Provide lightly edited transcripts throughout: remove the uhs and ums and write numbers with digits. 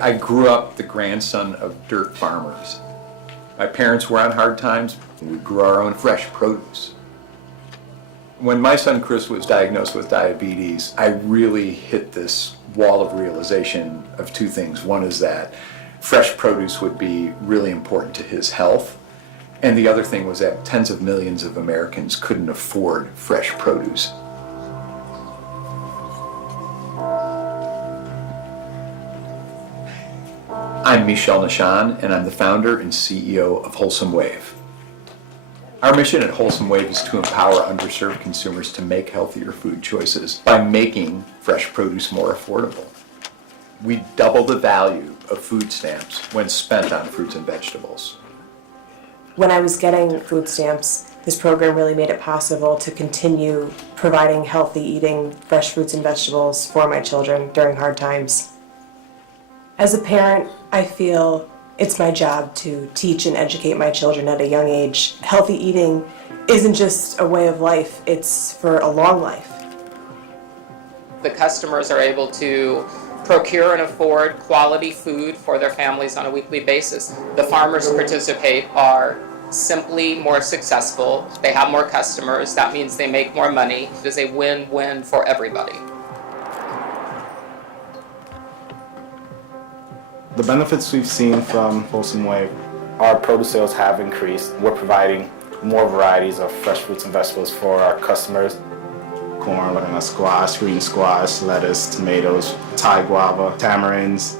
I grew up the grandson of dirt farmers. My parents were on hard times. We grew our own fresh produce. When my son Chris was diagnosed with diabetes, I really hit this wall of realization of two things. One is that fresh produce would be really important to his health. And the other thing was that tens of millions of Americans couldn't afford fresh produce. I'm Michel Nischan, and I'm the founder and CEO of Wholesome Wave. Our mission at Wholesome Wave is to empower underserved consumers to make healthier food choices by making fresh produce more affordable. We double the value of food stamps when spent on fruits and vegetables. When I was getting food stamps, this program really made it possible to continue providing healthy eating, fresh fruits and vegetables for my children during hard times. As a parent, I feel it's my job to teach and educate my children at a young age. Healthy eating isn't just a way of life, it's for a long life. The customers are able to procure and afford quality food for their families on a weekly basis. The farmers who participate are simply more successful. They have more customers. That means they make more money. It is a win-win for everybody. The benefits we've seen from Wholesome Wave, our produce sales have increased. We're providing more varieties of fresh fruits and vegetables for our customers. Corn, looking at squash, green squash, lettuce, tomatoes, Thai guava, tamarinds.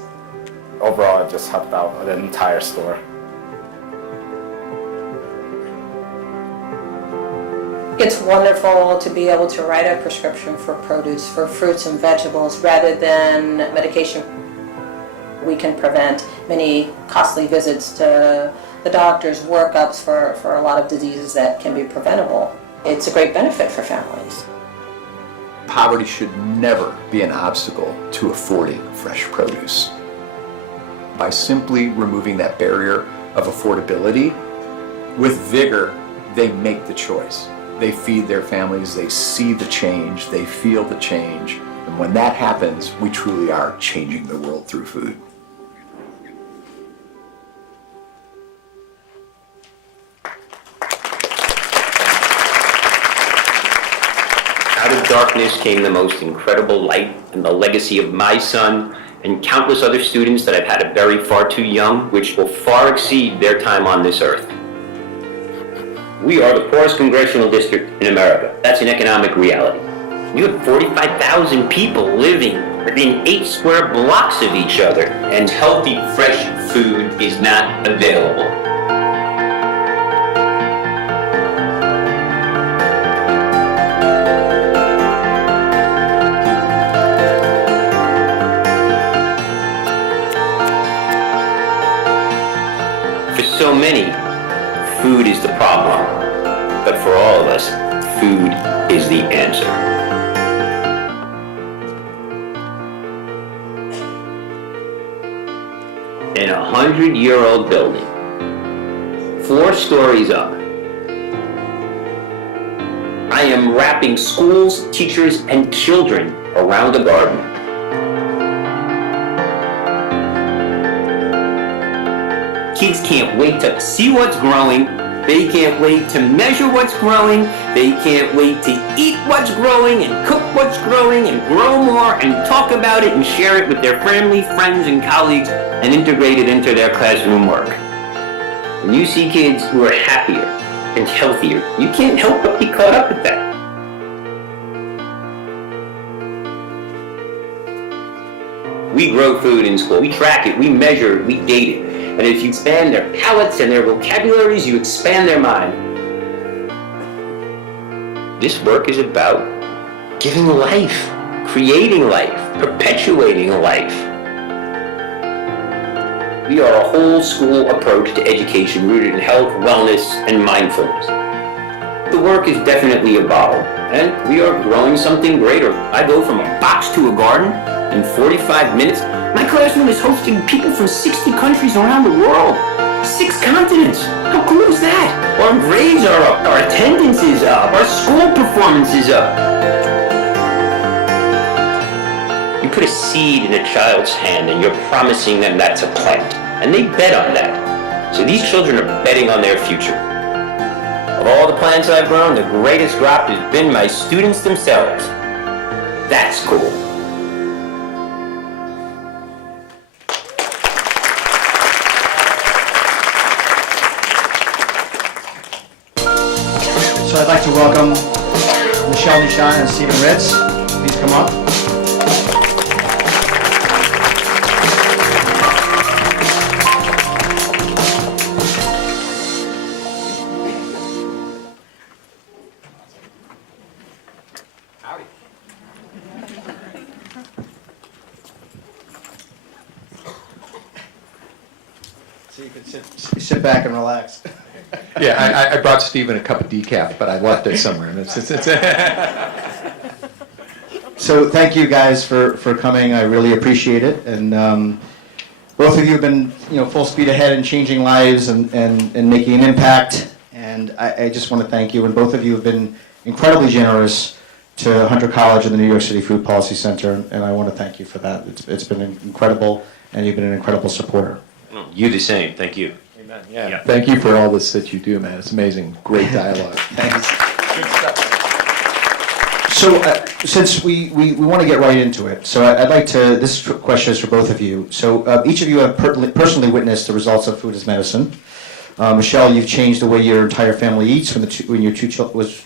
Overall, it just helped out the entire store. It's wonderful to be able to write a prescription for produce, for fruits and vegetables, rather than medication. We can prevent many costly visits to the doctors, workups for a lot of diseases that can be preventable. It's a great benefit for families. Poverty should never be an obstacle to affording fresh produce. By simply removing that barrier of affordability, with vigor, they make the choice. They feed their families, they see the change, they feel the change. And when that happens, we truly are changing the world through food. Out of darkness came the most incredible light, and the legacy of my son and countless other students that I've had to bury far too young, which will far exceed their time on this earth. We are the poorest congressional district in America. That's an economic reality. You have 45,000 people living within 8 square blocks of each other, and healthy, fresh food is not available. So many, food is the problem, but for all of us, food is the answer. In a 100-year-old building, 4 stories up, I am wrapping schools, teachers, and children around a garden. Kids can't wait to see what's growing. They can't wait to measure what's growing. They can't wait to eat what's growing and cook what's growing and grow more and talk about it and share it with their family, friends, and colleagues and integrate it into their classroom work. When you see kids who are happier and healthier, you can't help but be caught up with that. We grow food in school. We track it, we measure it, we date it. And if you expand their palates and their vocabularies, you expand their mind. This work is about giving life, creating life, perpetuating life. We are a whole school approach to education rooted in health, wellness, and mindfulness. The work is definitely evolved, and we are growing something greater. I go from a box to a garden in 45 minutes. My classroom is hosting people from 60 countries around the world. 6 continents. How cool is that? Our grades are up, our attendance is up, our school performance is up. You put a seed in a child's hand and you're promising them that's a plant. And they bet on that. So these children are betting on their future. Of all the plants I've grown, the greatest drop has been my students themselves. That's cool. So I'd like to welcome Michel Nischan and Stephen Ritz. Please come up. So you can sit back and relax. Yeah, I brought Stephen a cup of decaf, but I left it somewhere. And So thank you guys for coming. I really appreciate it. And both of you have been full speed ahead in changing lives and making an impact. And I just want to thank you. And both of you have been incredibly generous to Hunter College and the New York City Food Policy Center. And I want to thank you for that. It's been incredible, and you've been an incredible supporter. You the same. Thank you. Amen. Yeah. Thank you for all this that you do, man. It's amazing. Great dialogue. Thanks. So since we want to get right into it, so I'd like to, this question is for both of you. So each of you have personally witnessed the results of food as medicine. Michelle, you've changed the way your entire family eats when your child was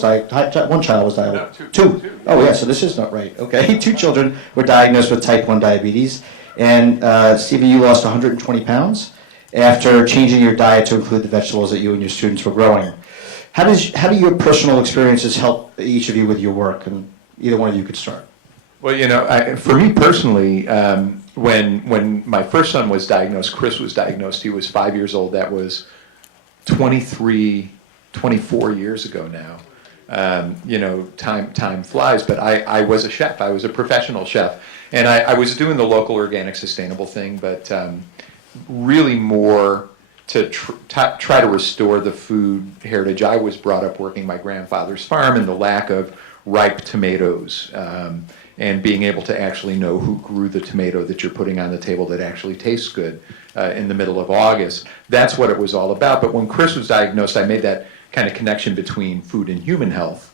diagnosed. One child was diagnosed. No, two. Oh yeah, so this is not right. Okay, 2 children were diagnosed with type 1 diabetes. And Stephen, you lost 120 pounds after changing your diet to include the vegetables that you and your students were growing. How do your personal experiences help each of you with your work? And either one of you could start. Well, for me personally, when my first son was diagnosed, Chris was diagnosed, he was 5 years old. That was 24 years ago now. Time flies, but I was a chef. I was a professional chef. And I was doing the local organic sustainable thing, but really more to try to restore the food heritage. I was brought up working my grandfather's farm, and the lack of ripe tomatoes and being able to actually know who grew the tomato that you're putting on the table that actually tastes good in the middle of August. That's what it was all about. But when Chris was diagnosed, I made that kind of connection between food and human health.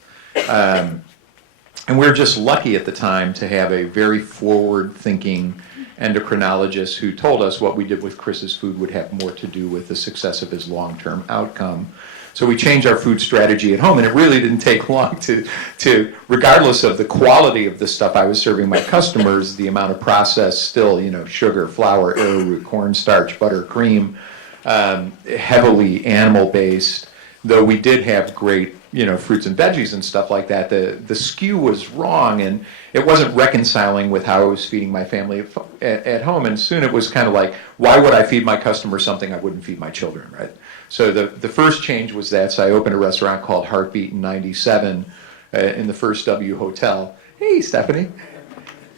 And we were just lucky at the time to have a very forward-thinking endocrinologist who told us what we did with Chris's food would have more to do with the success of his long-term outcome. So we changed our food strategy at home, and it really didn't take long to regardless of the quality of the stuff I was serving my customers, the amount of processed still, sugar, flour, arrowroot, cornstarch, butter, cream, heavily animal-based, though we did have great fruits and veggies and stuff like that. The skew was wrong, and it wasn't reconciling with how I was feeding my family at home. And soon it was kind of like, why would I feed my customers something I wouldn't feed my children, right? So the first change was that. So I opened a restaurant called Heartbeat in '97 in the First W Hotel. Hey, Stephanie.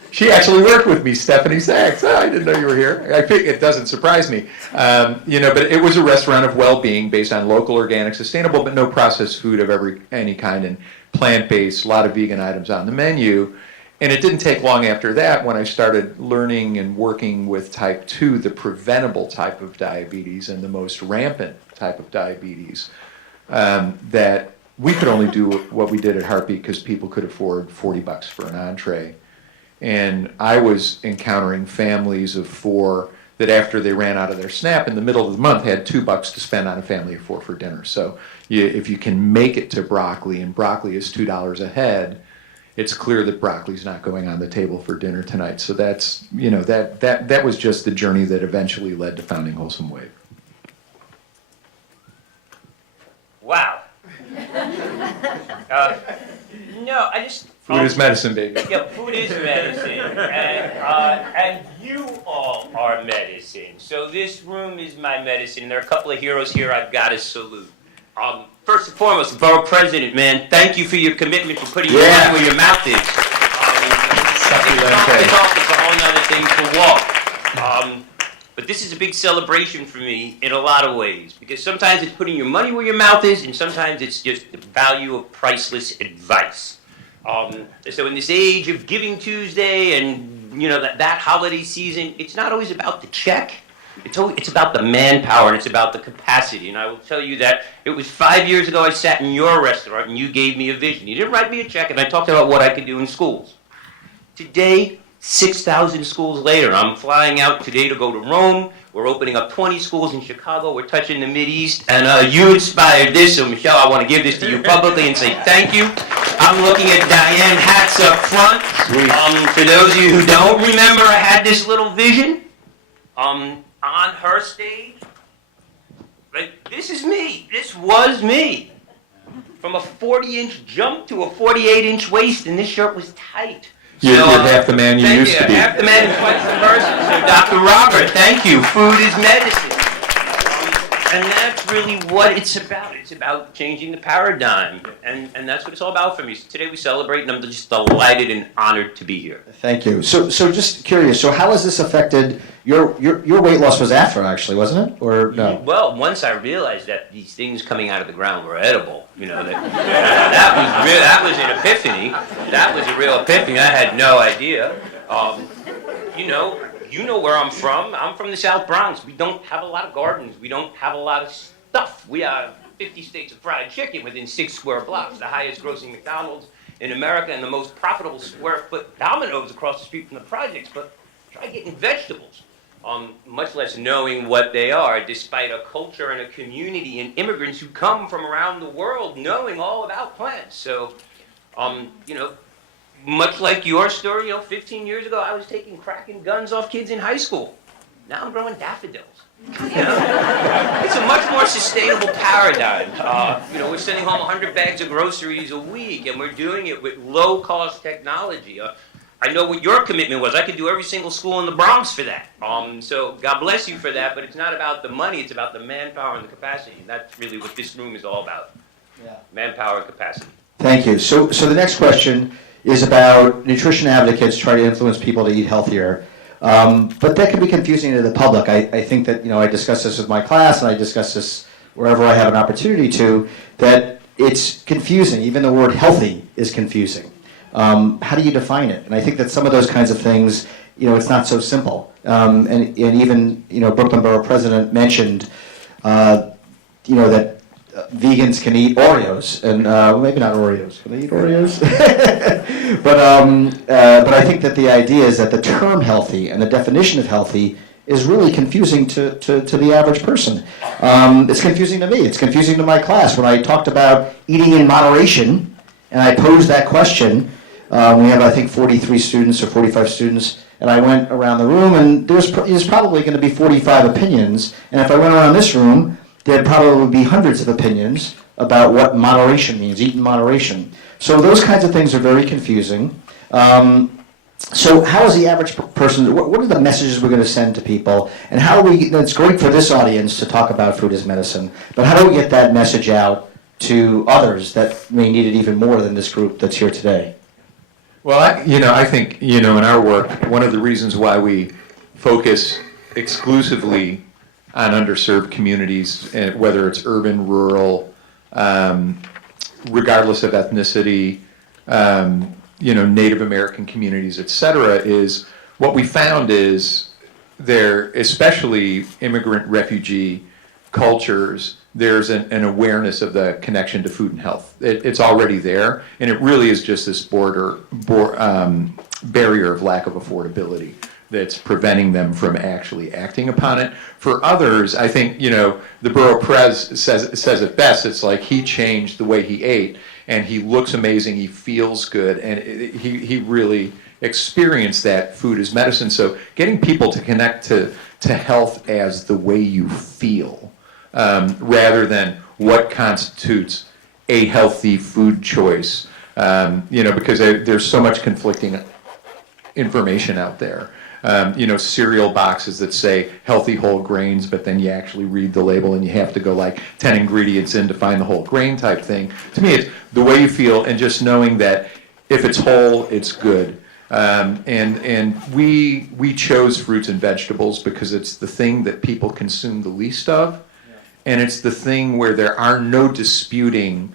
She actually worked with me, Stephanie Sachs. Oh, I didn't know you were here. I think it doesn't surprise me. But it was a restaurant of well-being based on local, organic, sustainable, but no processed food of any kind, and plant-based, a lot of vegan items on the menu. And it didn't take long after that when I started learning and working with type 2, the preventable type of diabetes and the most rampant type of diabetes, that we could only do what we did at Heartbeat because people could afford $40 for an entree. And I was encountering families of 4 that after they ran out of their SNAP in the middle of the month had $2 to spend on a family of 4 for dinner. So if you can make it to broccoli, and broccoli is $2 a head, it's clear that broccoli's not going on the table for dinner tonight. So that's, that was just the journey that eventually led to founding Wholesome Wave. Wow. No, I just... Food is medicine, baby. Yeah, food is medicine, and you all are medicine. So this room is my medicine. There are a couple of heroes here I've got to salute. First and foremost, the borough president, man, thank you for your commitment for putting your money where your mouth is. It's a whole other thing to walk. But this is a big celebration for me in a lot of ways, because sometimes it's putting your money where your mouth is, and sometimes it's just the value of priceless advice. So in this age of Giving Tuesday and, you know, that holiday season, it's not always about the check. It's about the manpower, and it's about the capacity. And I will tell you that it was 5 years ago I sat in your restaurant and you gave me a vision. You didn't write me a check, and I talked about what I could do in schools. Today, 6,000 schools later, I'm flying out today to go to Rome. We're opening up 20 schools in Chicago. We're touching the Mideast. And you inspired this, so Michelle, I want to give this to you publicly and say thank you. I'm looking at Diane hats up front. For those of you who don't remember, I had this little vision. On her stage, like, this is me. This was me. From a 40-inch jump to a 48-inch waist, and this shirt was tight. You're half the man you used to be. Half the man and twice the person. So Dr. Robert, thank you. Food is medicine. And that's really what it's about. It's about changing the paradigm. And that's what it's all about for me. So today we celebrate, and I'm just delighted and honored to be here. Thank you. So just curious, so how has this affected your weight loss? Was after, actually, wasn't it? Or no? Well, once I realized that these things coming out of the ground were edible, you know, that was an epiphany. That was a real epiphany. I had no idea. You know where I'm from. I'm from the South Bronx. We don't have a lot of gardens. We don't have a lot of stuff. We have 50 steaks of fried chicken within 6 square blocks, the highest grossing McDonald's in America, and the most profitable square foot Domino's across the street from the projects. But try getting vegetables, much less knowing what they are, despite a culture and a community and immigrants who come from around the world knowing all about plants. So, much like your story, 15 years ago, I was taking cracking guns off kids in high school. Now I'm growing daffodils. It's a much more sustainable paradigm. We're sending home 100 bags of groceries a week, and we're doing it with low-cost technology. I know what your commitment was. I could do every single school in the Bronx for that. So God bless you for that, but it's not about the money. It's about the manpower and the capacity. And that's really what this room is all about. Yeah. Manpower and capacity. Thank you. So the next question is about nutrition advocates trying to influence people to eat healthier. But that can be confusing to the public. I think that, I discuss this with my class, and I discuss this wherever I have an opportunity to, that it's confusing. Even the word healthy is confusing. How do you define it? And I think that some of those kinds of things, it's not so simple. And even, Brooklyn Borough President mentioned, that vegans can eat Oreos, and maybe not Oreos. Can they eat Oreos? but I think that the idea is that the term healthy and the definition of healthy is really confusing to the average person. It's confusing to me. It's confusing to my class. When I talked about eating in moderation, and I posed that question, we have, I think, 43 students or 45 students, and I went around the room, and there's probably going to be 45 opinions, and if I went around this room, there'd probably be hundreds of opinions about what moderation means, eat in moderation. So those kinds of things are very confusing. So how is the average person, what are the messages we're going to send to people, and how do we, it's great for this audience to talk about food as medicine, but how do we get that message out to others that may need it even more than this group that's here today? Well, I think, in our work, one of the reasons why we focus exclusively on underserved communities, whether it's urban, rural, regardless of ethnicity, Native American communities, et cetera, is what we found is there, especially immigrant refugee cultures, there's an awareness of the connection to food and health. It's already there, and it really is just this barrier of lack of affordability that's preventing them from actually acting upon it. For others, I think, the Borough Pres says it best. It's like he changed the way he ate, and he looks amazing, he feels good, and he really experienced that food as medicine. So getting people to connect to health as the way you feel, rather than what constitutes a healthy food choice, because there's so much conflicting information out there. Cereal boxes that say healthy whole grains, but then you actually read the label and you have to go like 10 ingredients in to find the whole grain type thing. To me, it's the way you feel, and just knowing that if it's whole, it's good. And we chose fruits and vegetables because it's the thing that people consume the least of, and it's the thing where there are no disputing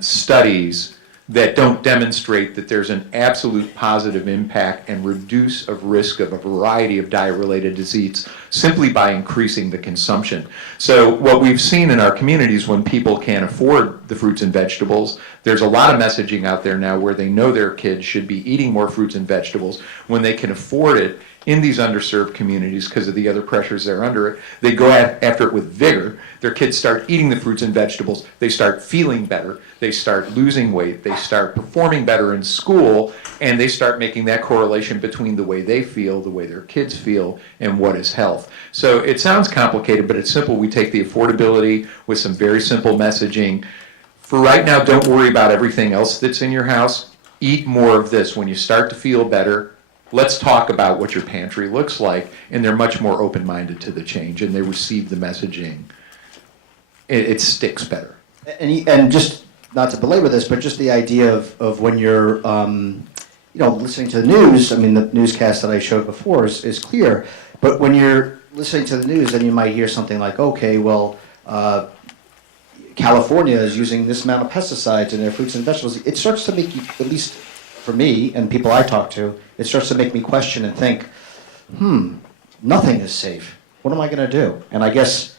studies that don't demonstrate that there's an absolute positive impact and reduce of risk of a variety of diet-related disease simply by increasing the consumption. So what we've seen in our communities when people can't afford the fruits and vegetables, there's a lot of messaging out there now where they know their kids should be eating more fruits and vegetables when they can afford it in these underserved communities because of the other pressures that are under it. They go after it with vigor. Their kids start eating the fruits and vegetables. They start feeling better. They start losing weight. They start performing better in school, and they start making that correlation between the way they feel, the way their kids feel, and what is health. So it sounds complicated, but it's simple. We take the affordability with some very simple messaging. For right now, don't worry about everything else that's in your house. Eat more of this. When you start to feel better, let's talk about what your pantry looks like, and they're much more open-minded to the change, and they receive the messaging. It sticks better. And just, not to belabor this, but just the idea of when you're, listening to the news, I mean, the newscast that I showed before is clear, but when you're listening to the news, then you might hear something like, okay, well, California is using this amount of pesticides in their fruits and vegetables. It starts to make you, at least for me and people I talk to, it starts to make me question and think, nothing is safe. What am I going to do? And I guess,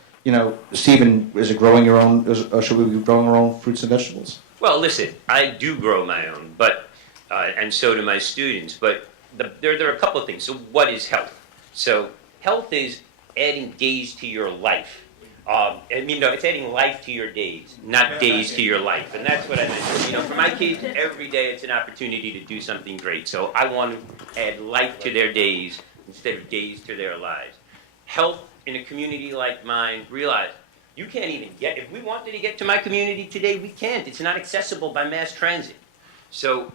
Stephen, is it growing your own, or should we be growing our own fruits and vegetables? Well, listen, I do grow my own, but and so do my students. But there are a couple of things. So what is health? So health is adding days to your life. It's adding life to your days, not days to your life. And that's what I meant. For my kids, every day it's an opportunity to do something great. So I want to add life to their days instead of days to their lives. Health in a community like mine, realize you can't even get, if we wanted to get to my community today, we can't. It's not accessible by mass transit. So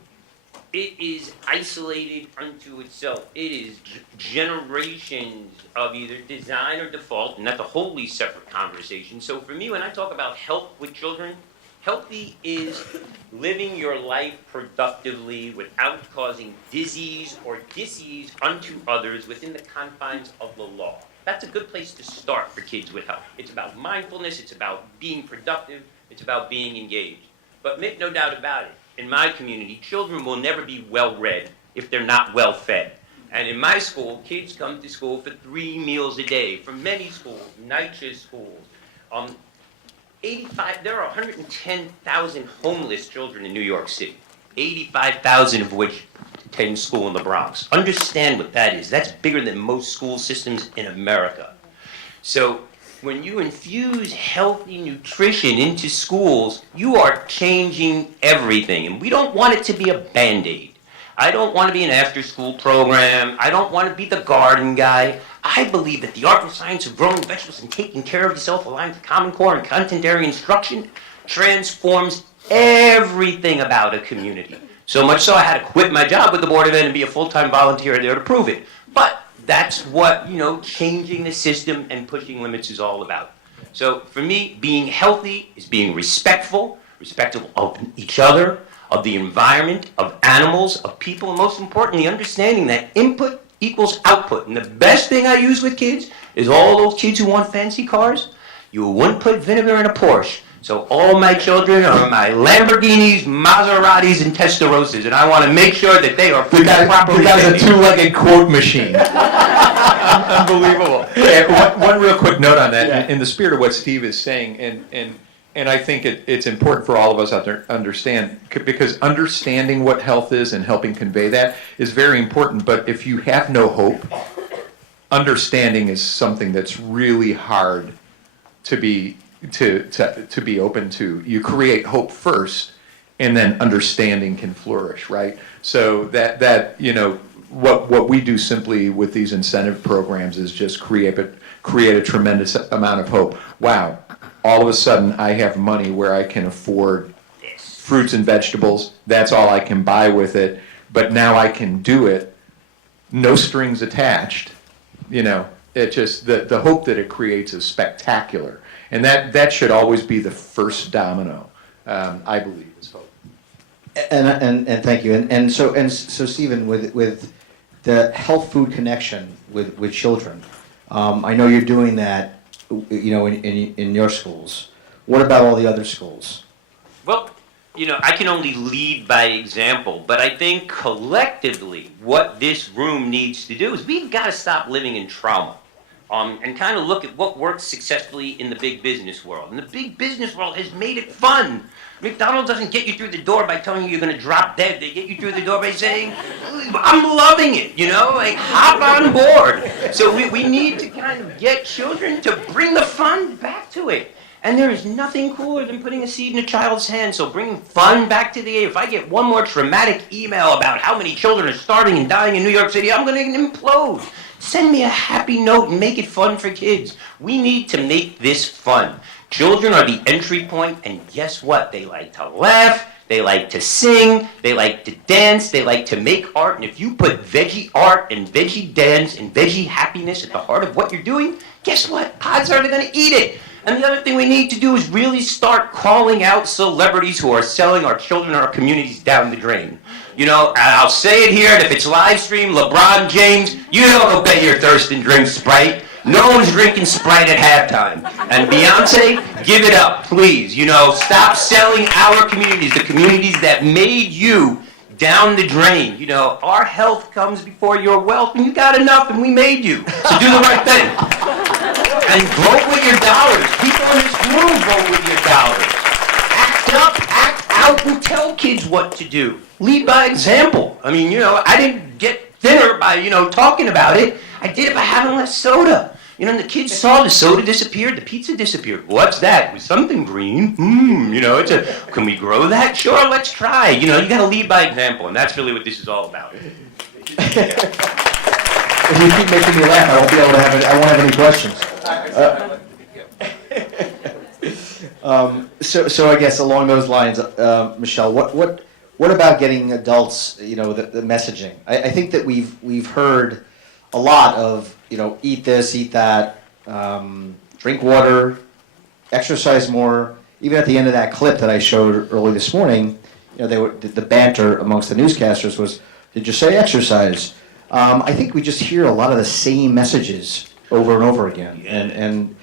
it is isolated unto itself. It is generations of either design or default, and that's a wholly separate conversation. So for me, when I talk about health with children, healthy is living your life productively without causing disease or disease unto others within the confines of the law. That's a good place to start for kids with health. It's about mindfulness, it's about being productive, it's about being engaged. But make no doubt about it, in my community, children will never be well-read if they're not well-fed. And in my school, kids come to school for 3 meals a day. From many schools, NYCHA schools, there are 110,000 homeless children in New York City, 85,000 of which attend school in the Bronx. Understand what that is. That's bigger than most school systems in America. So when you infuse healthy nutrition into schools, you are changing everything. And we don't want it to be a Band-Aid. I don't want to be an after-school program. I don't want to be the garden guy. I believe that the art and science of growing vegetables and taking care of yourself aligned to Common Core and content area instruction transforms everything about a community. So much so I had to quit my job with the Board of Ed and be a full-time volunteer there to prove it. But that's what, changing the system and pushing limits is all about. So for me, being healthy is being respectful of each other, of the environment, of animals, of people, and most importantly, understanding that input equals output. And the best thing I use with kids is all those kids who want fancy cars, you wouldn't put vinegar in a Porsche. So all my children are my Lamborghinis, Maseratis, and Testarossas, and I want to make sure that they are properly. You got a two-legged quote machine. Unbelievable. One real quick note on that, in the spirit of what Steve is saying, and I think it's important for all of us out there to understand, because understanding what health is and helping convey that is very important, but if you have no hope, understanding is something that's really hard to be open to. You create hope first, and then understanding can flourish, right? So that what we do simply with these incentive programs is just create a tremendous amount of hope. Wow, all of a sudden I have money where I can afford fruits and vegetables. That's all I can buy with it, but now I can do it, no strings attached. It just the hope that it creates is spectacular. And that should always be the first domino, I believe, is hope. And thank you. And so Stephen, with the health food connection with children, I know you're doing that, in your schools. What about all the other schools? Well, I can only lead by example, but I think collectively what this room needs to do is we've got to stop living in trauma. And kind of look at what works successfully in the big business world. And the big business world has made it fun. McDonald's doesn't get you through the door by telling you you're going to drop dead. They get you through the door by saying, I'm loving it, like hop on board. So we need to kind of get children to bring the fun back to it. And there is nothing cooler than putting a seed in a child's hand. So bringing fun back to the age. If I get one more traumatic email about how many children are starving and dying in New York City, I'm going to implode. Send me a happy note and make it fun for kids. We need to make this fun. Children are the entry point, and guess what? They like to laugh, they like to sing, they like to dance, they like to make art. And if you put veggie art and veggie dance and veggie happiness at the heart of what you're doing, guess what? Odds are they're going to eat it. And the other thing we need to do is really start calling out celebrities who are selling our children and our communities down the drain. I'll say it here, and if it's live stream, LeBron James, you don't obey your thirst and drink Sprite. No one's drinking Sprite at halftime. And Beyonce, give it up, please. Stop selling our communities, the communities that made you, down the drain. Our health comes before your wealth, and you got enough, and we made you. So do the right thing. And vote with your dollars. People in this room vote with your dollars. Act up, act out, and tell kids what to do. Lead by example. I didn't get thinner by, talking about it. I did it by having less soda. And the kids saw the soda disappeared, the pizza disappeared. What's that? With something green? Can we grow that? Sure, let's try. You got to lead by example, and that's really what this is all about. If you keep making me laugh, I won't have any questions. So I guess along those lines, Michelle, what about getting adults, the messaging? I think that we've heard a lot of, eat this, eat that, drink water, exercise more. Even at the end of that clip that I showed early this morning, the banter amongst the newscasters was, did you say exercise? I think we just hear a lot of the same messages over and over again. And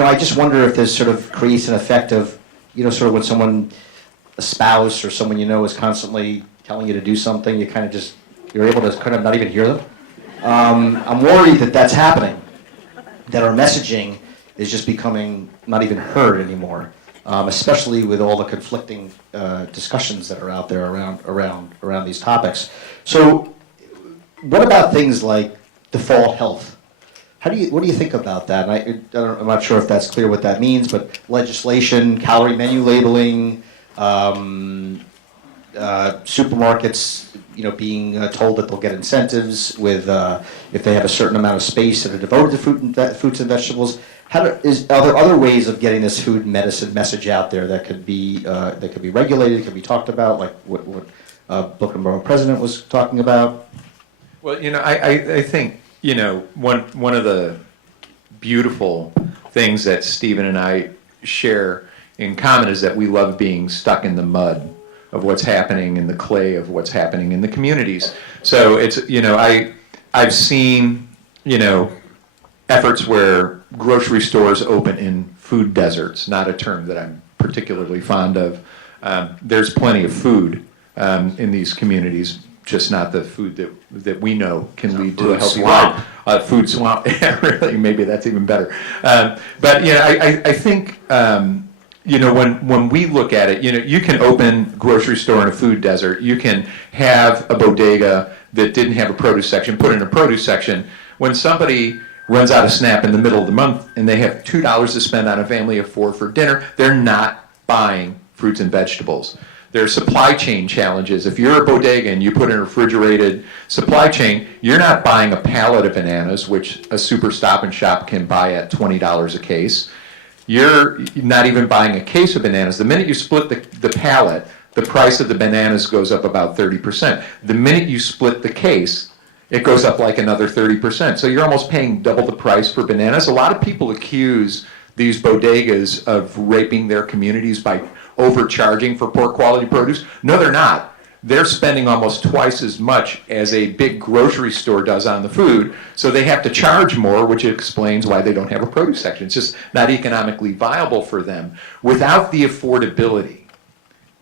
I just wonder if this sort of creates an effect of, sort of when someone, a spouse or someone is constantly telling you to do something, you're able to kind of not even hear them. I'm worried that that's happening, that our messaging is just becoming not even heard anymore, especially with all the conflicting discussions that are out there around these topics. So what about things like default health? What do you think about that? And I'm not sure if that's clear what that means, but legislation, calorie menu labeling, supermarkets, being told that they'll get incentives with if they have a certain amount of space that are devoted to fruits and vegetables. Are there other ways of getting this food and medicine message out there that could be regulated, could be talked about, like what Brooklyn Borough President was talking about? Well, I think one of the beautiful things that Stephen and I share in common is that we love being stuck in the mud of what's happening in the clay of what's happening in the communities. So it's, I've seen, efforts where grocery stores open in food deserts, not a term that I'm particularly fond of. There's plenty of food in these communities, just not the food that we know can lead to a healthy life. Food swamp, yeah, really, maybe that's even better. But I think when we look at it, you can open a grocery store in a food desert. You can have a bodega that didn't have a produce section, put in a produce section. When somebody runs out of SNAP in the middle of the month and they have $2 to spend on a family of 4 for dinner, they're not buying fruits and vegetables. There are supply chain challenges. If you're a bodega and you put in a refrigerated supply chain, you're not buying a pallet of bananas, which a super Stop and Shop can buy at $20 a case. You're not even buying a case of bananas. The minute you split the pallet, the price of the bananas goes up about 30%. The minute you split the case, it goes up like another 30%. So you're almost paying double the price for bananas. A lot of people accuse these bodegas of raping their communities by overcharging for poor quality produce. No, they're not. They're spending almost twice as much as a big grocery store does on the food, so they have to charge more, which explains why they don't have a produce section. It's just not economically viable for them. Without the affordability,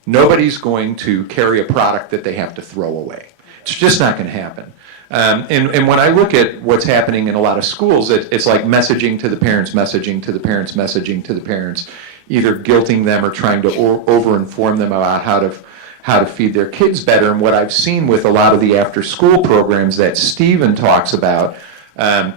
Nobody's going to carry a product that they have to throw away. It's just not going to happen. And when I look at what's happening in a lot of schools, it's like messaging to the parents, messaging to the parents, messaging to the parents, either guilting them or trying to over-inform them about how to feed their kids better. And what I've seen with a lot of the after-school programs that Stephen talks about,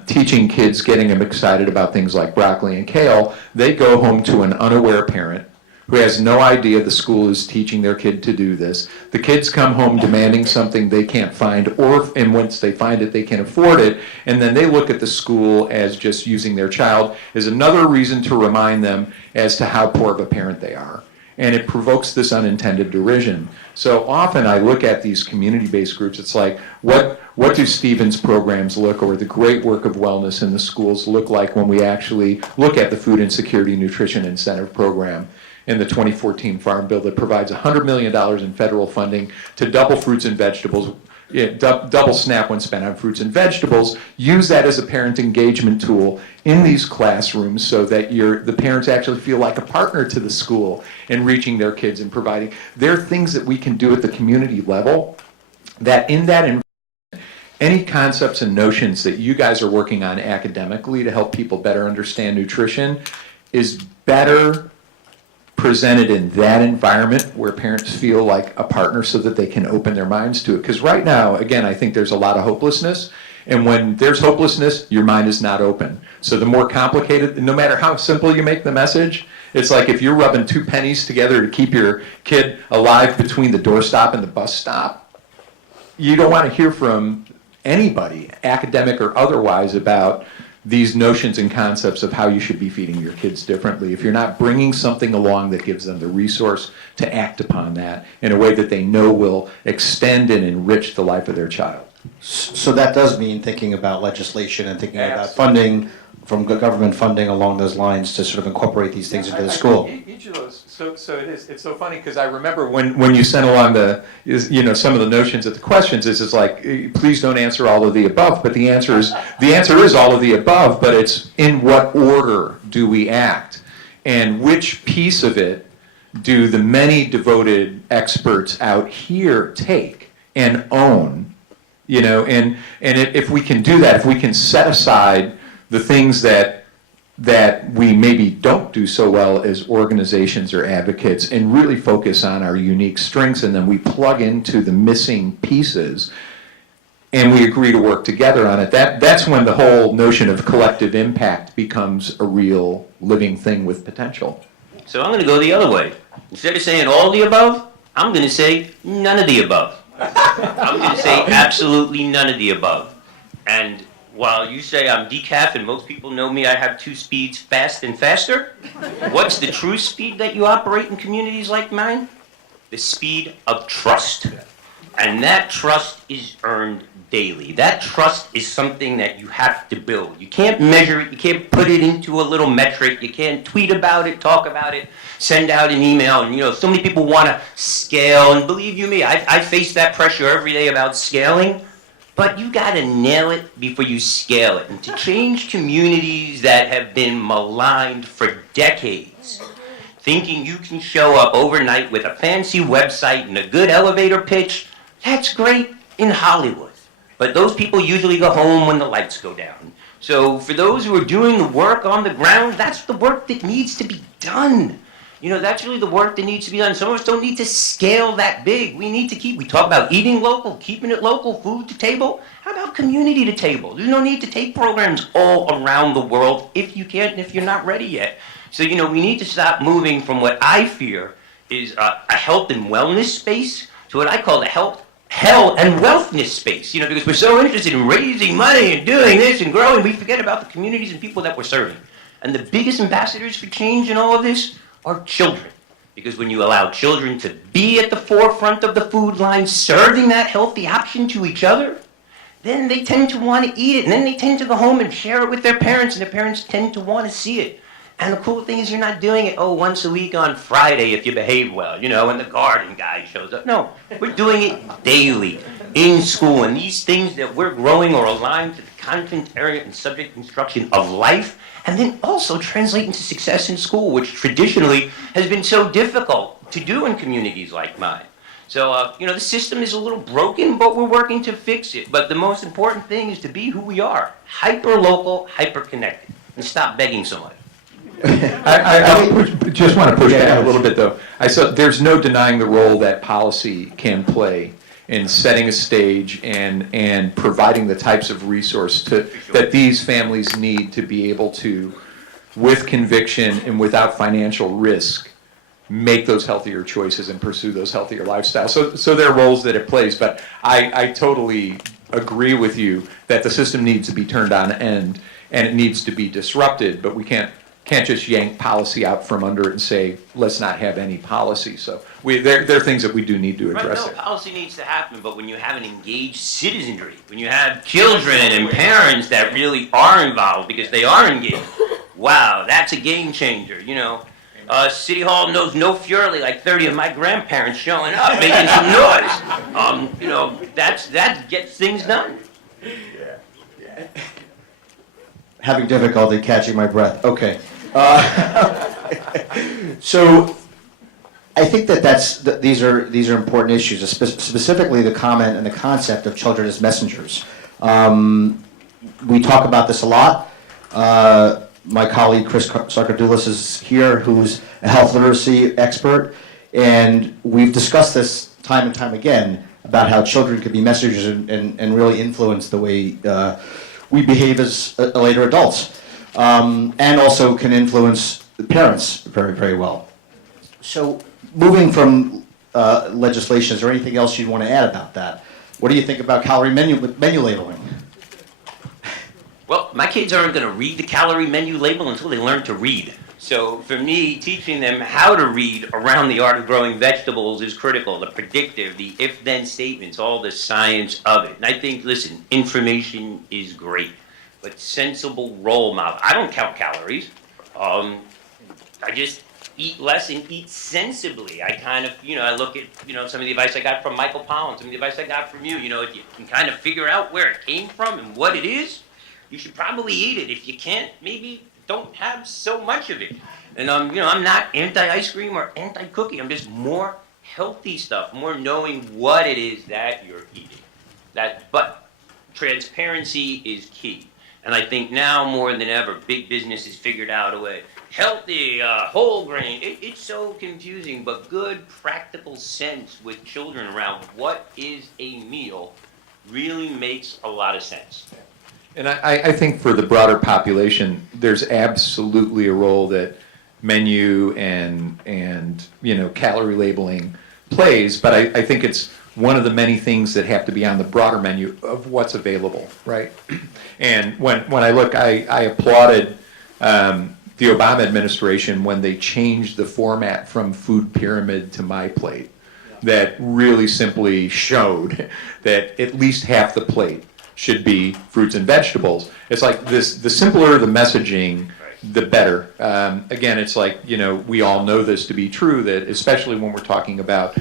teaching kids, getting them excited about things like broccoli and kale, they go home to an unaware parent who has no idea the school is teaching their kid to do this. The kids come home demanding something they can't find, and once they find it, they can't afford it, and then they look at the school as just using their child as another reason to remind them as to how poor of a parent they are. And it provokes this unintended derision. So often I look at these community-based groups, it's like, what do Stephen's programs look, or the great work of wellness in the schools look like when we actually look at the Food Insecurity Nutrition Incentive Program in the 2014 Farm Bill that provides $100 million in federal funding to double fruits and vegetables, double SNAP when spent on fruits and vegetables. Use that as a parent engagement tool in these classrooms so that the parents actually feel like a partner to the school in reaching their kids and providing. There are things that we can do at the community level that in that environment, any concepts and notions that you guys are working on academically to help people better understand nutrition is better presented in that environment where parents feel like a partner so that they can open their minds to it. Because right now, again, I think there's a lot of hopelessness. And when there's hopelessness, your mind is not open. So the more complicated, no matter how simple you make the message, it's like if you're rubbing two pennies together to keep your kid alive between the doorstop and the bus stop, you don't want to hear from anybody, academic or otherwise, about these notions and concepts of how you should be feeding your kids differently if you're not bringing something along that gives them the resource to act upon that in a way that they know will extend and enrich the life of their child. So that does mean thinking about legislation and thinking about funding, from government funding along those lines to sort of incorporate these things into the school. Each of those, so it's so funny because I remember when you sent along some of the notions of the questions it's like, please don't answer all of the above, but the answer is all of the above, but it's in what order do we act and which piece of it do the many devoted experts out here take and own, and if we can do that, if we can set aside the things that we maybe don't do so well as organizations or advocates and really focus on our unique strengths, and then we plug into the missing pieces and we agree to work together on it, that's when the whole notion of collective impact becomes a real living thing with potential. So I'm going to go the other way. Instead of saying all the above, I'm going to say none of the above. I'm going to say absolutely none of the above. And while you say I'm decaf and most people know me, I have two speeds, fast and faster. What's the true speed that you operate in communities like mine? The speed of trust. And that trust is earned daily. That trust is something that you have to build. You can't measure it, you can't put it into a little metric, you can't tweet about it, talk about it, send out an email, and so many people want to scale, and believe you me, I face that pressure every day about scaling. But you got to nail it before you scale it. And to change communities that have been maligned for decades, thinking you can show up overnight with a fancy website and a good elevator pitch, that's great in Hollywood. But those people usually go home when the lights go down. So for those who are doing the work on the ground, that's the work that needs to be done. That's really the work that needs to be done. Some of us don't need to scale that big. We talk about eating local, keeping it local, food to table. How about community to table? There's no need to take programs all around the world if you can't and if you're not ready yet. So, we need to stop moving from what I fear is a health and wellness space to what I call the health and wealthness space. Because we're so interested in raising money and doing this and growing, we forget about the communities and people that we're serving. And the biggest ambassadors for change in all of this are children. Because when you allow children to be at the forefront of the food line, serving that healthy option to each other, then they tend to want to eat it, and then they tend to go home and share it with their parents, and their parents tend to want to see it. And the cool thing is you're not doing it, once a week on Friday if you behave well, and the garden guy shows up. No, we're doing it daily in school, and these things that we're growing are aligned to the content area and subject instruction of life, and then also translate into success in school, which traditionally has been so difficult to do in communities like mine. So, the system is a little broken, but we're working to fix it. But the most important thing is to be who we are, hyper-local, hyper-connected, and stop begging so much. I just want to push back a little bit, though. There's no denying the role that policy can play in setting a stage and providing the types of resource that these families need to be able to, with conviction and without financial risk, make those healthier choices and pursue those healthier lifestyles. So there are roles that it plays, but I totally agree with you that the system needs to be turned on end and it needs to be disrupted, but we can't just yank policy out from under it and say, let's not have any policy. So there are things that we do need to address. Right, no, policy needs to happen, but when you have an engaged citizenry, when you have children and parents that really are involved because they are engaged, wow, that's a game changer, City Hall knows no fury like 30 of my grandparents showing up, making some noise. That gets things done. Having difficulty catching my breath. Okay. So I think these are important issues, specifically the comment and the concept of children as messengers. We talk about this a lot. My colleague Chris Sarkadoulis is here, who's a health literacy expert, and we've discussed this time and time again about how children can be messengers and really influence the way we behave as later adults, and also can influence the parents very, very well. So moving from legislation, is there anything else you'd want to add about that? What do you think about calorie menu labeling? Well, my kids aren't going to read the calorie menu label until they learn to read. So for me, teaching them how to read around the art of growing vegetables is critical. The predictive, the if-then statements, all the science of it. And I think, listen, information is great, but sensible role model. I don't count calories. I just eat less and eat sensibly. I kind of, I look at, some of the advice I got from Michael Pollan, some of the advice I got from you. If you can kind of figure out where it came from and what it is, you should probably eat it. If you can't, maybe don't have so much of it. And I'm not anti-ice cream or anti-cookie. I'm just more healthy stuff, more knowing what it is that you're eating. But transparency is key. And I think now more than ever, big business has figured out a way. Healthy, whole grain. It's so confusing, but good practical sense with children around what is a meal really makes a lot of sense. And I think for the broader population, there's absolutely a role that menu and calorie labeling plays, but I think it's one of the many things that have to be on the broader menu of what's available, right? And when I look, I applauded the Obama administration when they changed the format from food pyramid to My Plate. That really simply showed that at least half the plate should be fruits and vegetables. It's like this: the simpler the messaging, the better. Again, it's like, we all know this to be true, that especially when we're talking about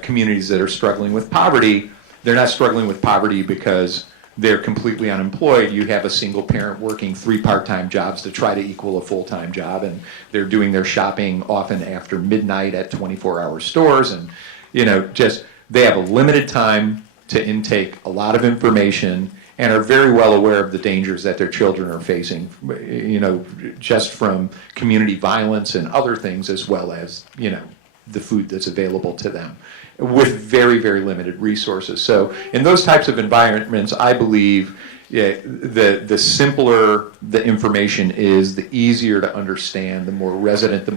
communities that are struggling with poverty, they're not struggling with poverty because they're completely unemployed. You have a single parent working 3 part-time jobs to try to equal a full-time job, and they're doing their shopping often after midnight at 24-hour stores, and they have a limited time to intake a lot of information and are very well aware of the dangers that their children are facing, just from community violence and other things, as well as, the food that's available to them with very, very limited resources. So in those types of environments, I believe the simpler the information is, the easier to understand, the more resonant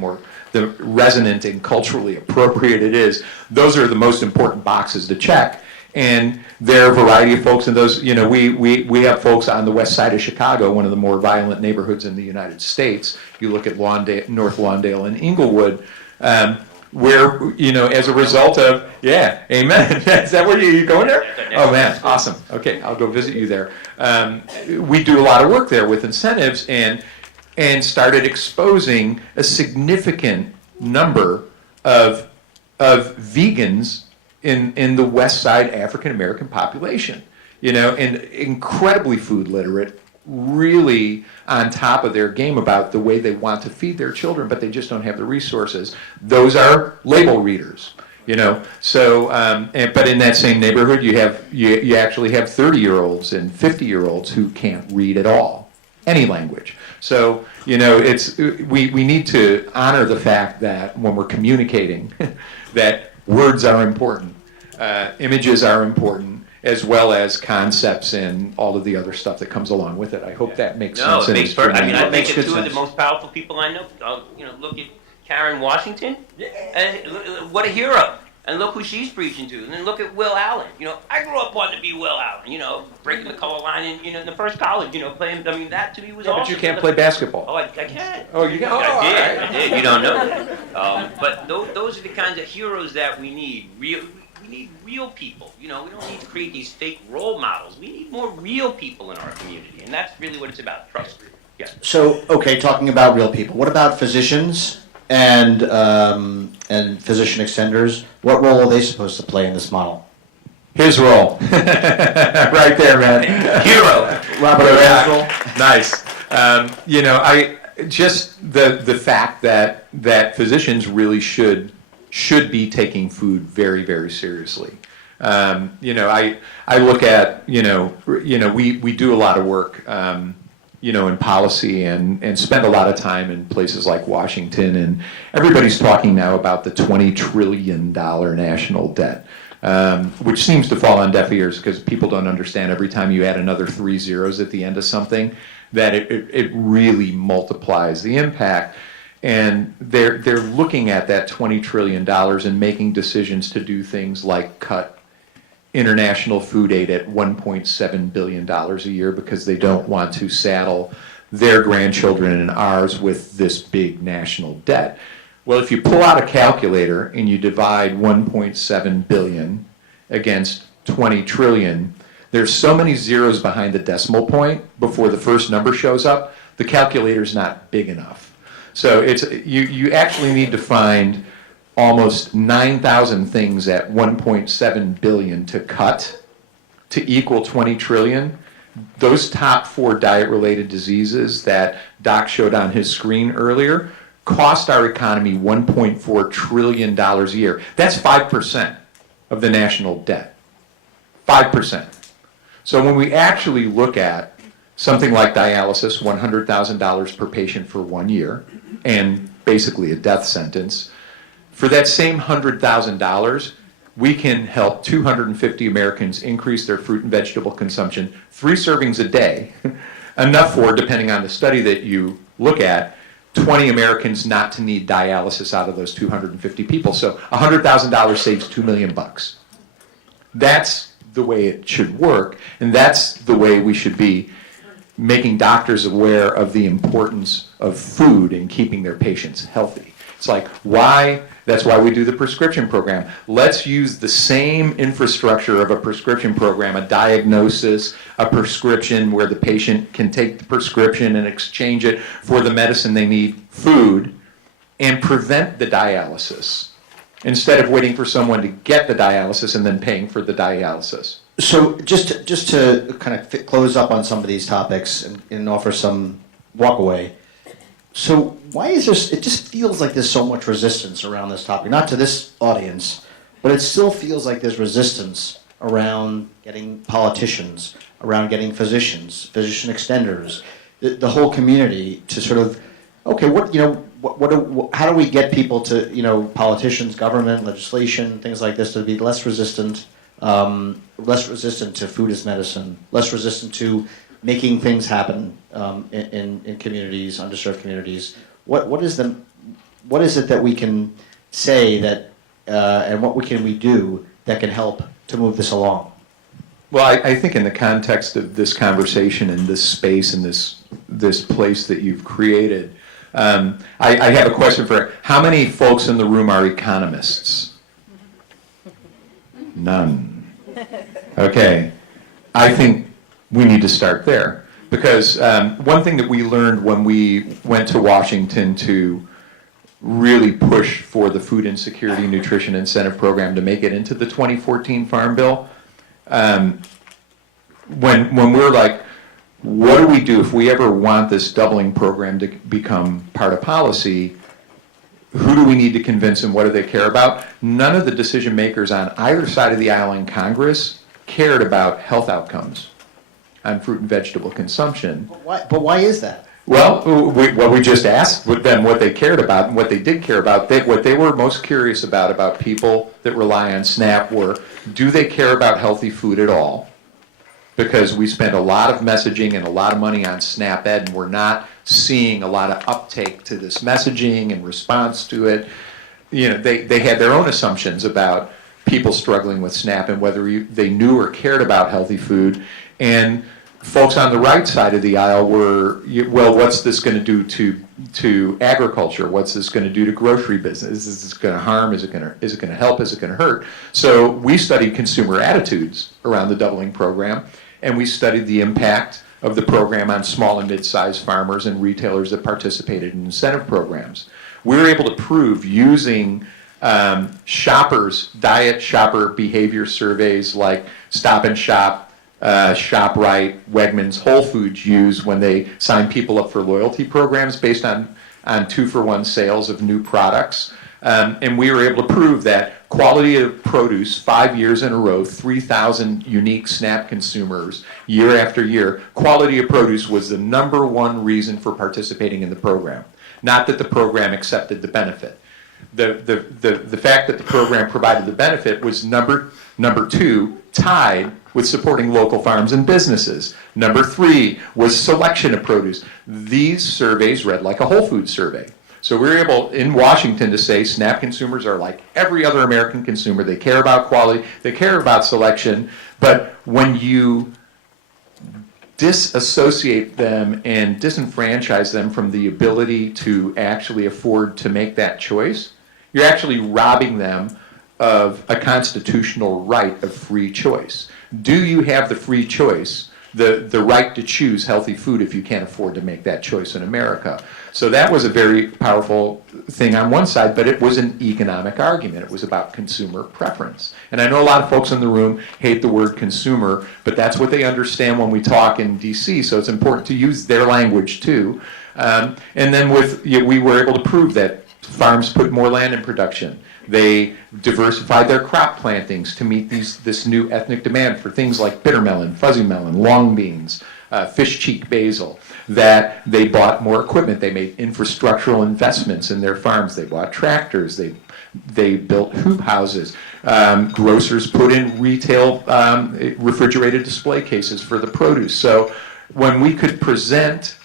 and culturally appropriate it is. Those are the most important boxes to check. And there are a variety of folks in those, we have folks on the west side of Chicago, one of the more violent neighborhoods in the United States. You look at North Lawndale and Inglewood, where, as a result of, amen. Is that where you're going there? Oh man, awesome. Okay, I'll go visit you there. We do a lot of work there with incentives and started exposing a significant number of vegans in the West Side African American population, and incredibly food literate, really on top of their game about the way they want to feed their children, but they just don't have the resources. Those are label readers, you know. So, but in that same neighborhood, you actually have 30-year-olds and 50-year-olds who can't read at all, any language. So, you know, we need to honor the fact that when we're communicating, that words are important, images are important, as well as concepts and all of the other stuff that comes along with it. I hope that makes sense. No, it makes perfect. I mean, I think Makes it's good two of the sense. most powerful people I know. You know, look at Karen Washington, and what a hero. And look who she's preaching to. And then look at Will Allen. You know, I grew up wanting to be Will Allen. You know, breaking the color line in, you know, in the first college. You know, playing. I mean, that to me was awesome. But you can't play basketball. Oh, I can. Oh, you can? Oh, I did. You don't know that. But those are the kinds of heroes that we need. We need real people. You know, we don't need to create these fake role models. We need more real people in our community, and that's really what it's about. Trust. Yeah. So, okay, talking about real people, what about physicians and physician extenders? What role are they supposed to play in this model? His role. Right there, man. Hero. Robert O'Reilly's role? Nice. You know, I just the fact that physicians really should be taking food very, very seriously. You know, I look at, you know, we do a lot of work, you know, in policy and spend a lot of time in places like Washington, and everybody's talking now about the $20 trillion national debt, which seems to fall on deaf ears because people don't understand every time you add another 3 zeros at the end of something, that it really multiplies the impact. And they're looking at that $20 trillion and making decisions to do things like cut international food aid at $1.7 billion a year because they don't want to saddle their grandchildren and ours with this big national debt. Well, if you pull out a calculator and you divide 1.7 billion against 20 trillion, there's so many zeros behind the decimal point before the first number shows up, the calculator's not big enough. So it's you actually need to find almost 9,000 things at 1.7 billion to cut to equal 20 trillion. Those top 4 diet-related diseases that Doc showed on his screen earlier cost our economy $1.4 trillion a year. That's 5% of the national debt. 5%. So when we actually look at something like dialysis, $100,000 per patient for 1 year, and basically a death sentence, for that same $100,000, we can help 250 Americans increase their fruit and vegetable consumption 3 servings a day, enough for, depending on the study that you look at, 20 Americans not to need dialysis out of those 250 people. So $100,000 saves $2 million. That's the way it should work, and that's the way we should be making doctors aware of the importance of food and keeping their patients healthy. It's like, that's why we do the prescription program. Let's use the same infrastructure of a prescription program, a diagnosis, a prescription where the patient can take the prescription and exchange it for the medicine they need, food, and prevent the dialysis instead of waiting for someone to get the dialysis and then paying for the dialysis. So just to kind of close up on some of these topics and offer some walkaway. So why is there, it just feels like there's so much resistance around this topic, not to this audience, but it still feels like there's resistance around getting politicians, around getting physicians, physician extenders, the whole community to sort of, okay, how do we get people to, politicians, government, legislation, things like this to be less resistant to food as medicine, less resistant to making things happen in communities, underserved communities. What is it that we can say that, and what can we do that can help to move this along? Well, I think in the context of this conversation and this space and this place that you've created, I have a question for how many folks in the room are economists? None. Okay. I think we need to start there because one thing that we learned when we went to Washington to really push for the Food Insecurity Nutrition Incentive Program to make it into the 2014 Farm Bill, when we're like, what do we do if we ever want this doubling program to become part of policy? Who do we need to convince and what do they care about? None of the decision makers on either side of the aisle in Congress cared about health outcomes on fruit and vegetable consumption. But why is that? Well, we just asked them what they cared about, and what they did care about. What they were most curious about people that rely on SNAP were, do they care about healthy food at all? Because we spent a lot of messaging and a lot of money on SNAP Ed, and we're not seeing a lot of uptake to this messaging and response to it. You know, they had their own assumptions about people struggling with SNAP and whether they knew or cared about healthy food. And folks on the right side of the aisle were, well, what's this going to do to agriculture? What's this going to do to grocery business? Is this going to harm? Is it going to help? Is it going to hurt? So we studied consumer attitudes around the doubling program, and we studied the impact of the program on small and mid-sized farmers and retailers that participated in incentive programs. We were able to prove using shoppers, diet shopper behavior surveys like Stop and Shop, ShopRite, Wegmans, Whole Foods use when they sign people up for loyalty programs based on 2-for-1 sales of new products. And we were able to prove that quality of produce, 5 years in a row, 3,000 unique SNAP consumers, year after year, quality of produce was the #1 reason for participating in the program. Not that the program accepted the benefit. The fact that the program provided the benefit was number 2, tied with supporting local farms and businesses. Number 3 was selection of produce. These surveys read like a Whole Foods survey. So we were able in Washington to say SNAP consumers are like every other American consumer. They care about quality, they care about selection, but when you disassociate them and disenfranchise them from the ability to actually afford to make that choice, you're actually robbing them of a constitutional right of free choice. Do you have the free choice, the right to choose healthy food if you can't afford to make that choice in America? So that was a very powerful thing on one side, but it was an economic argument. It was about consumer preference. And I know a lot of folks in the room hate the word consumer, but that's what they understand when we talk in DC, so it's important to use their language too. And then we were able to prove that farms put more land in production. They diversified their crop plantings to meet this new ethnic demand for things like bitter melon, fuzzy melon, long beans, fish cheek basil, that they bought more equipment. They made infrastructural investments in their farms. They bought tractors. They built hoop houses. Grocers put in retail refrigerated display cases for the produce. So when we could present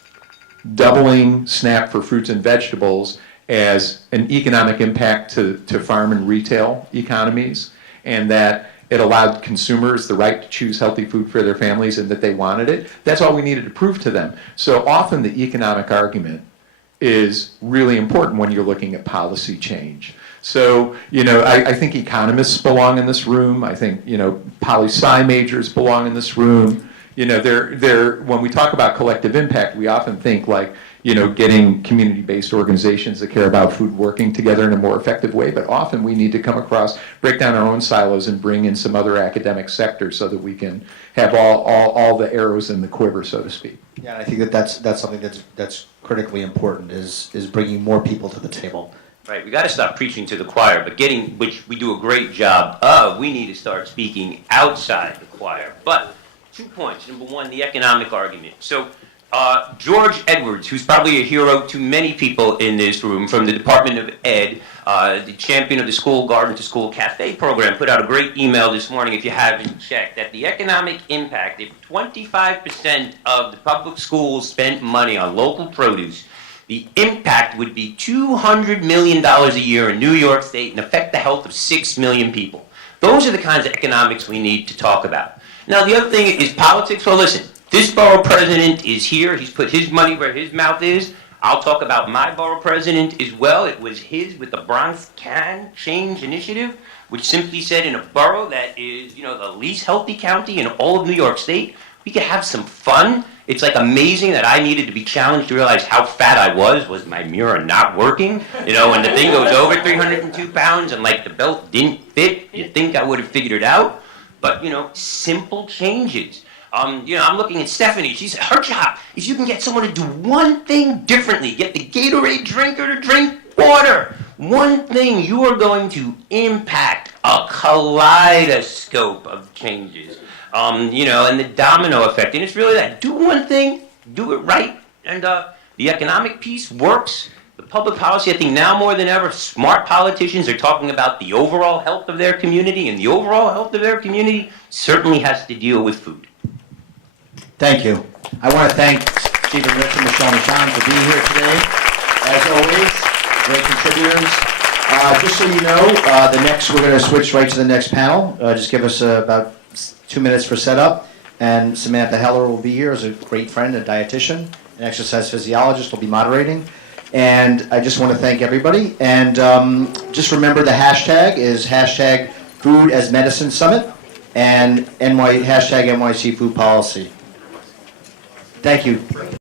doubling SNAP for fruits and vegetables as an economic impact to farm and retail economies, and that it allowed consumers the right to choose healthy food for their families and that they wanted it, that's all we needed to prove to them. So often the economic argument is really important when you're looking at policy change. So, I think economists belong in this room. I think, poli-sci majors belong in this room. When we talk about collective impact, we often think like, getting community-based organizations that care about food working together in a more effective way, but often we need to break down our own silos and bring in some other academic sectors so that we can have all the arrows in the quiver, so to speak. Yeah, and I think that's something that's critically important is bringing more people to the table. Right, we got to stop preaching to the choir, but which we do a great job of, we need to start speaking outside the choir. But 2 points. Number 1, the economic argument. So George Edwards, who's probably a hero to many people in this room from the Department of Ed, the champion of the School Garden to School Cafe program, put out a great email this morning, if you haven't checked, that the economic impact, if 25% of the public schools spent money on local produce, the impact would be $200 million a year in New York State and affect the health of 6 million people. Those are the kinds of economics we need to talk about. Now, the other thing is politics. Well, listen, this borough president is here. He's put his money where his mouth is. I'll talk about my borough president as well. It was his with the Bronx Can Change Initiative, which simply said in a borough that is, the least healthy county in all of New York State, we could have some fun. It's like amazing that I needed to be challenged to realize how fat I was my mirror not working? When the thing goes over 302 pounds and like the belt didn't fit, you'd think I would have figured it out. But, simple changes. I'm looking at Stephanie. Her job is you can get someone to do one thing differently. Get the Gatorade drinker to drink water. One thing, you are going to impact a kaleidoscope of changes. And the domino effect. And it's really that. Do one thing, do it right, and the economic piece works. The public policy, I think now more than ever, smart politicians are talking about the overall health of their community, and the overall health of their community certainly has to deal with food. Thank you. I want to thank Stephen Ritz and Michel Nischan for being here today. As always, great contributors. Just so you know, we're going to switch right to the next panel. Just give us about 2 minutes for setup. And Samantha Heller will be here as a great friend, a dietitian, an exercise physiologist will be moderating. And I just want to thank everybody. And just remember the hashtag is hashtag Food as Medicine Summit and hashtag NYC Food Policy. Thank you.